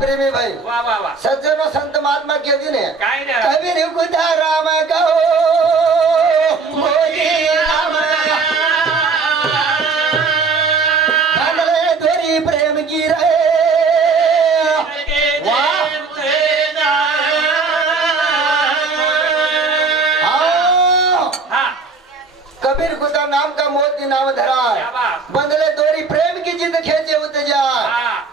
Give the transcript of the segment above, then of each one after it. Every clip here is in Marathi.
प्रेमी भाई वा वा वा सज्जनो संत महात्मा के दिन है काय ना कबीर खुदा राम कहो मोदी राम बंदले धोरी प्रेम की रे कबीर खुदा नाम का मोती नाम धरा बंदले दोरी प्रेम की जिद खेचे होते जा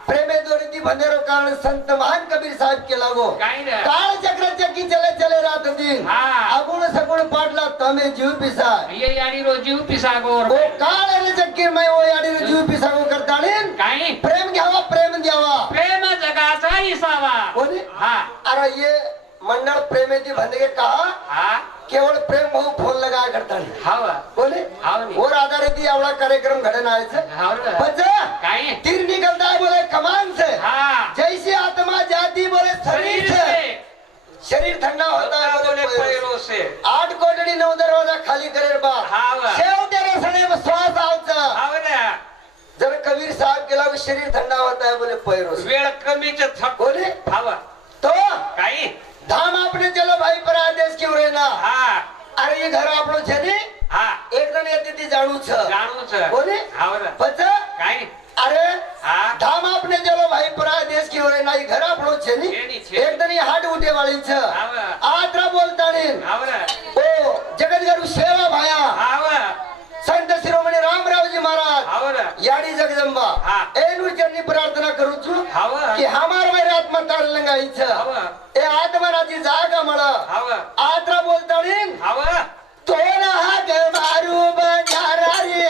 प्रेमे दोरी दी बंदेरो कारण संत महान कबीर साहब के लागो काल चक्र चक्की चले चले रात दिन अगुण सगुण पाटला तमे जीव पिसा ये याडी रो जीव पिसा गोर वो काल रे चक्की मैं वो याडी रो जीव पिसा को करता नहीं काय प्रेम घ्यावा प्रेम द्यावा प्रेम जगाचा इसावा बोली हां अरे ये मंडल प्रेमेची बंदे कहा हां केवळ प्रेम भाऊ फोन लगा करता नहीं हावा बोले और आधारित एवढा कार्यक्रम घडण आहे बच काय तीर निकलता है बोले कमान से हां जैसी आत्मा जाती बोले शरीर से शरीर ठंडा होता है बोले पैरों से 8 कोटडी 9 दरवाजा खाली करेल बा शेवटे रसणे श्वास आवचा हावरा जर कबीर साहब केला शरीर ठंडा होता है बोले पैरों से वेळ कमीच थक बोले हावा तो काय धाम आपने चलो भाई पर आदेश क्यों रहना हां अरे ये घर आपलो छे ने हां एक जण येते ती जाणू छ बोले हावरा पच काय अरे हां धाम आपने चलो भाई पर आदेश क्यों रहना ये घर आपलो छे ने एक जण हाट उठे वाली छ आत्रा बोलता ने हावरा ओ जगतगुरु सेवा भाया हावा संत शिरोमणी रामरावजी महाराज हावरा याडी जगदंबा एनु चरणी प्रार्थना करू छु हावा की हमार वैर आत्मा तार लंगाई छ हावा ए आत्माराची जागा मला हावा आत्रा बोलता ने हावा तो ना हाग मारू बंजारा रे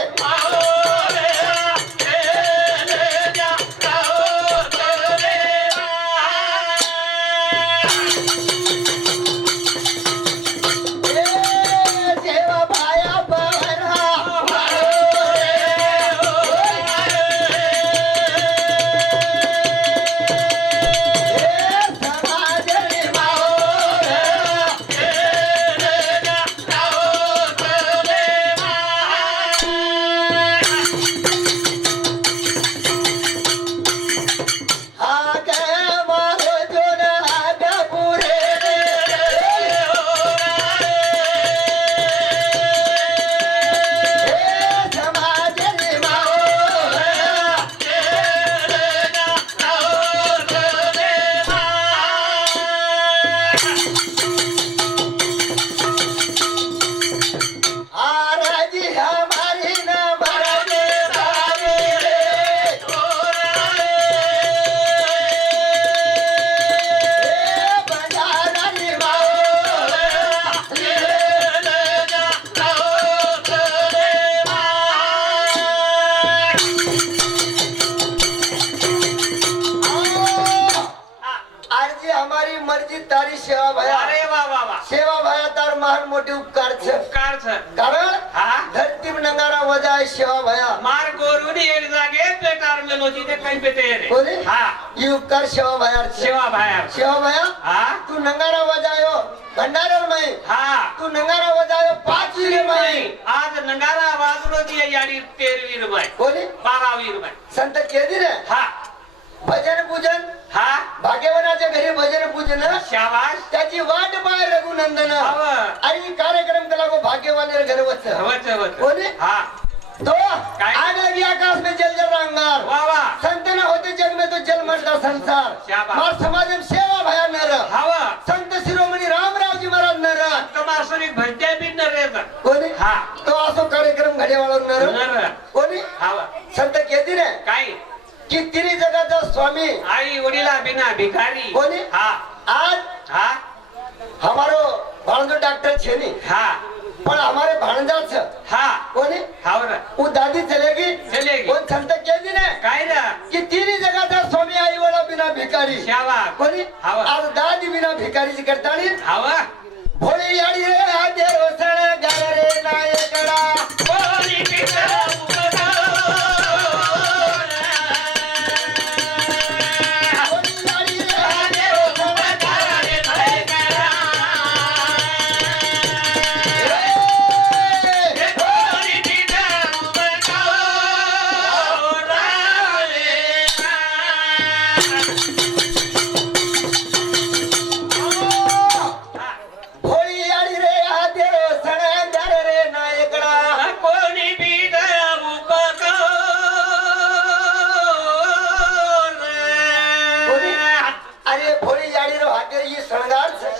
सेवा भया मार गोरुनी एक जागे पेटार मेलोजी ते काही पेटे रे बोले हां यू कर सेवा भया हां तू नंगारा बजायो भंडारर में हां तू नंगारा बजायो 5 वीर में आज नंगारा वाजलो जी याडी 13 वीर में बोले 12 वीर में संत केदी रे हां भजन पूजन हां भाग्यवनाच्या घरी भजन पूजन शाबाश त्याची वाट पाय रघुनंदन आणि कार्यक्रम केला को भाग्यवान घर वच बोले हां तो आगे आकाश में जल जल रंगार वाह वाह संत न होते जग में तो जल मरता संसार मार समाज में सेवा भया नर हावा संत शिरोमणी रामरावजी महाराज नर तमासरी भजते भी नर रे कोणी हां तो असो कार्यक्रम घडेवाळो नर कोणी हावा संत केदी रे काय की तिरी जगाचा स्वामी आई वडीला बिना भिखारी कोणी हां आज हां हमारो भाणजो डॉक्टर छेनी हां पर हमारे भाणजा छ हां कोणी हावरा वो दादी चलेगी वो संत केदी ने काय ना कि तिरी जगाचा स्वामी आई वाला बिना भिकारी शावा कोणी हावा आज दादी बिना भिकारीची करतानी हावा भोळी याडी रे आदे रोसण गार रे नायकडा भोळी किती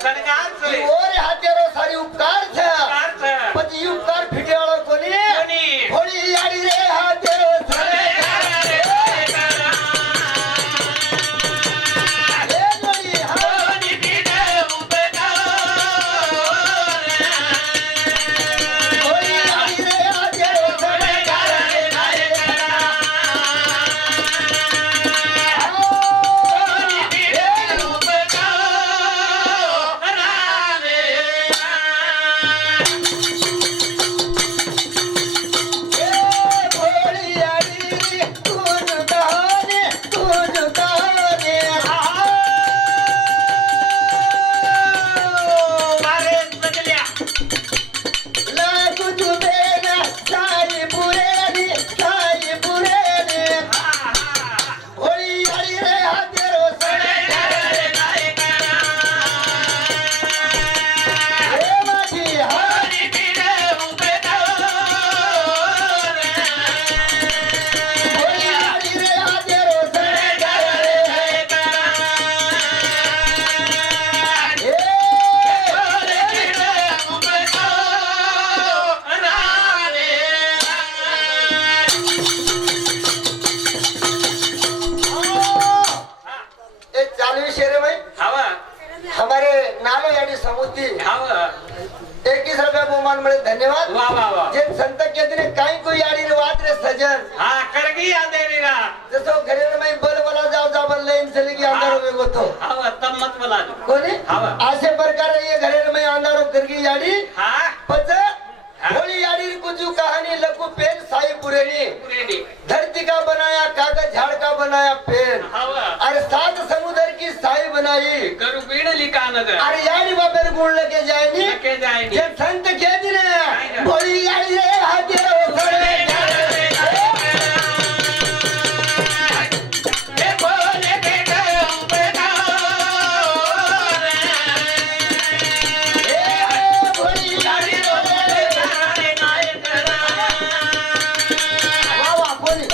सरकारचं ઈ ઓરે હાથેરો સારી ઉપકાર છે सरकारचं પછી ઈ ઉપકાર ફીટેવાળો કોની कोणी હોળી યાડી રે હાથેરો સરકાર રે એ જોડી હા कोणी तिने उभे હોળી યાડી રે હાથેરો સરકાર રે હોળી યાડી તું જુદાને લાગુ જુદેના સાઈ પુરેની હોળી યાડી રે હાથેરો સરકાર રે માજી હા હોળી યાડી રે હાથેરો સરકાર રે ए चालू शेरे भाई हमारे नालो याडी समुद्री 21 रुपया बहुमान मिळे धन्यवाद जे संत केदने काही कोई याडी रे वात रे सजन जसो घरे में बल बला जाव जाबल लाइन चली गई अंधारो में गोतो कोनी हावा. असे प्रकार ये घरे में अंधारो करगी याडी पच होली याडी री कुछ कहानी लकू पेन साई पुरेनी धरती का बनाया कागज झाड़ का बनाया पेन अरे 7 समुद्र की साई बनाई अरे याडी बापर गुण लेके जाएनी जे संत केदी ने होली याडी रे हाथेरो सरकार होली याडी वाह वाह बोली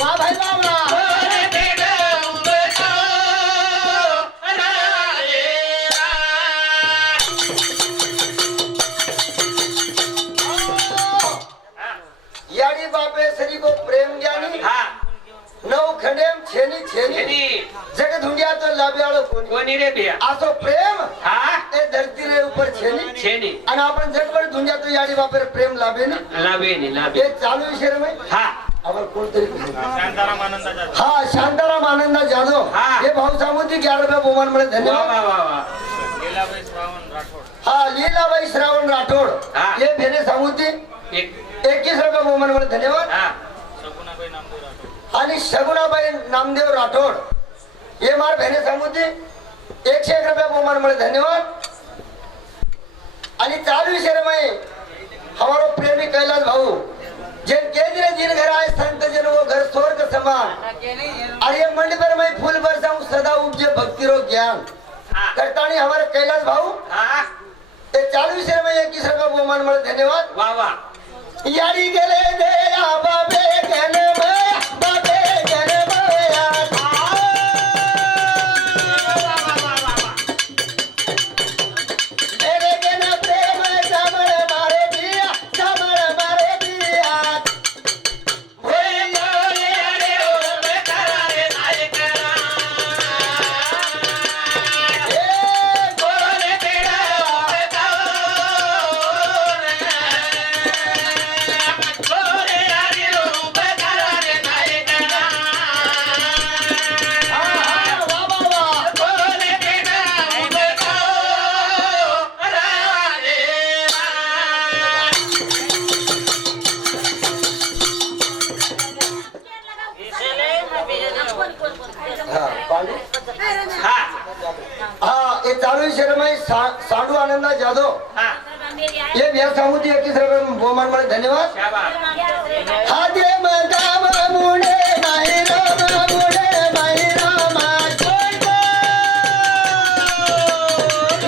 वाह भाई वाह वाह याडी बापे सरी को प्रेम ज्ञानी नव खंडेम छेनी जग दुनिया तो लाभ्याळो कोणी आसो प्रेम ए धरती रे ऊपर छेनी आणि आपण जगभर दुनिया तो याडी बापे प्रेम लाभे ना हे चालू विषय में आपण कोणतरी हा शांताराम आनंदा जाधव हे भाऊ सामुद्री 11 रुपया बहुमान मिळे धन्यवाद हा लीलाबाई श्रावण राठोड हे भेने सामुद्री 21 रुपया बहुमान मिळे धन्यवाद आणि शगुनाबाई नामदेव राठोड हे मार भेने सामुद्री 101 रुपया बहुमान मिळे धन्यवाद आणि चालू विषय में हमारो प्रेमी कैलाश भाऊ जिन केंद्र जिन घर आए संत जन वो घर स्वर्ग समान और ये मंडी पर मैं फूल बरसाऊं सदा उपजे भक्ति रो ज्ञान करतानी हमारे कैलाश भाऊ ते चालू विषय में 21 रुपया बहुमान मिळे धन्यवाद यारी गेले दे बाबे गेले बाबे गेले मेरे गेले प्रेम समळ मारे दिया हा पांडू हा हाँ ये चालू शर्मा साधु आनंदा जादव हा ये भैया सामुदी 21 रुपये बहुमान मला धन्यवाद शाबास हा दे मदाम मुळे नाही राम मुळे नाही रामा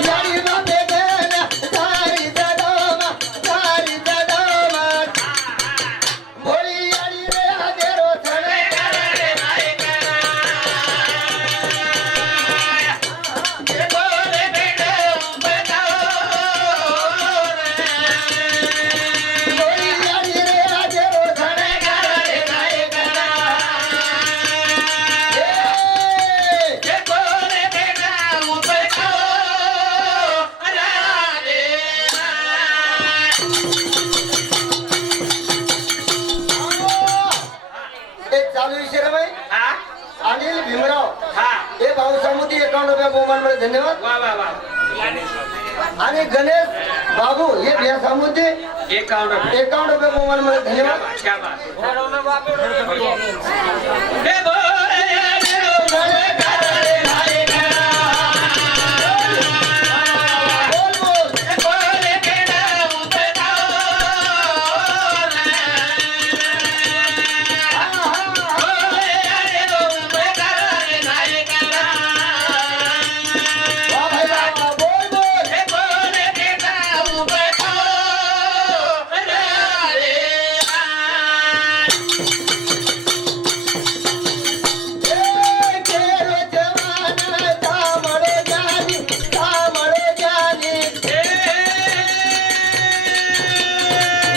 यारी बाबे गना सारी दडोमा भोळी यारी रे हदेरो थणे भोळी यारी रे हदेरो थणे एक चालू शर्मा अनिल भीमराव हे भाऊ सामुदी 51 रुपये बहुमान मला धन्यवाद आणि गणेश बाबू हे भैया सामुदी 51 रुपये बहुमान मला धन्यवाद बोल बोल वाह भाई वाह बोल बोल ए केरो जवाना थांबळे जानी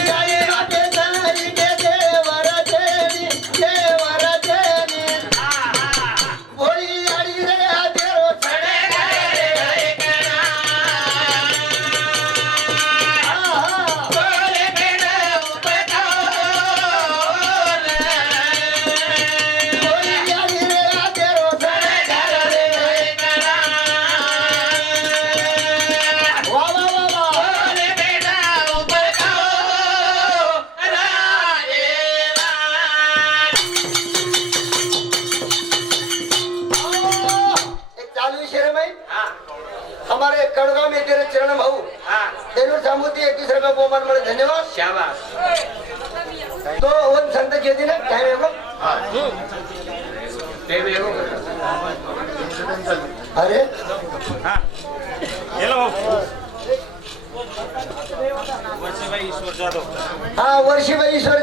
याई बाटे सारी के देवर देनी भोळी याडी रे हदेरो थणे भोळी याडी रे हदेरो थणे वाह वाह वाह वाह एक चालू विषय में हमारे कड़गांव में तेरे चरण भाऊ तेरू सामुदी 21 रुपये बहुमान मला धन्यवाद शाबास तो वन संत केदी ना टाइम है वो अरे हाँ वर्षीबाई ईश्वर